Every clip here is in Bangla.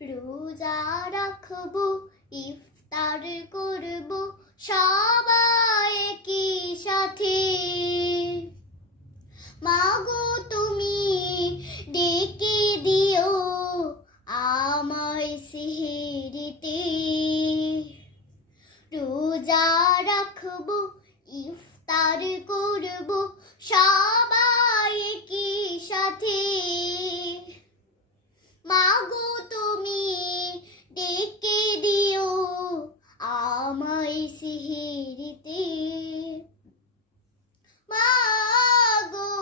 রোজা রাখবো, ইফতার করব সবাই একই সাথে। মাগো তুমি ডেকে দিও আমায় সেহেরিতে। রোজা রাখবো, ইফতার করব সবাই একই সাথে। মাগো তুমি ডেকে দিও আমায় সেহেরিতে। মাগো,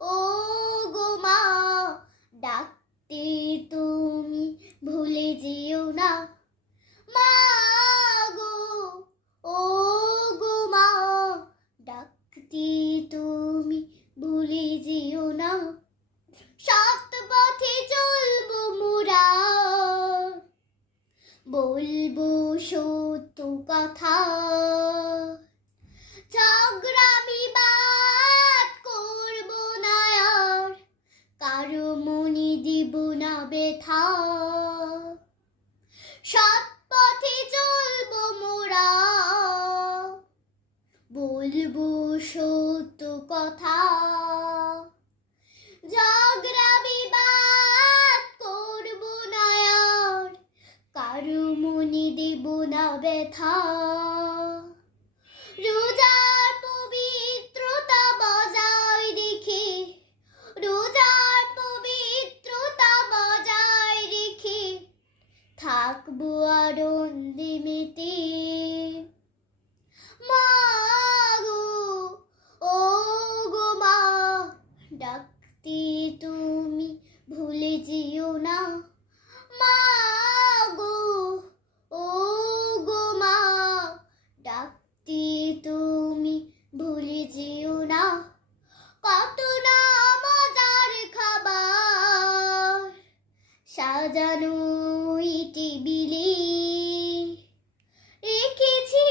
ও গো মা, ডাকতে তুমি ভুলে যেও না। মাগো, ও গো মা, ডাকতে তুমি ভুলে যেও না। সৎ পথে চলবো মোরা, বলবো সত্য কথা। ঝগড়া বিবাদ করবো না আর, কারো মনে দিব না ব্যথা। সৎ পথে চলবো মোরা, বলবো সত্য কথা। ঝগড়া বিবাদ করবো না আর, কারো মনে দেব না ব্যথা। রোজার পবিত্রতা বজায় রেখে, রোজার পবিত্রতা বজায় রেখে থাকবো আনন্দে মেতে। মাগো, ও গো মা, ডাকতে তুমি ভুলে যেও না। মাগো, ও গো মা, ডাকতে তুমি ভুলে যেও না। কত না মজার খাবার সাজানো এই টেবিলে, রেখেছি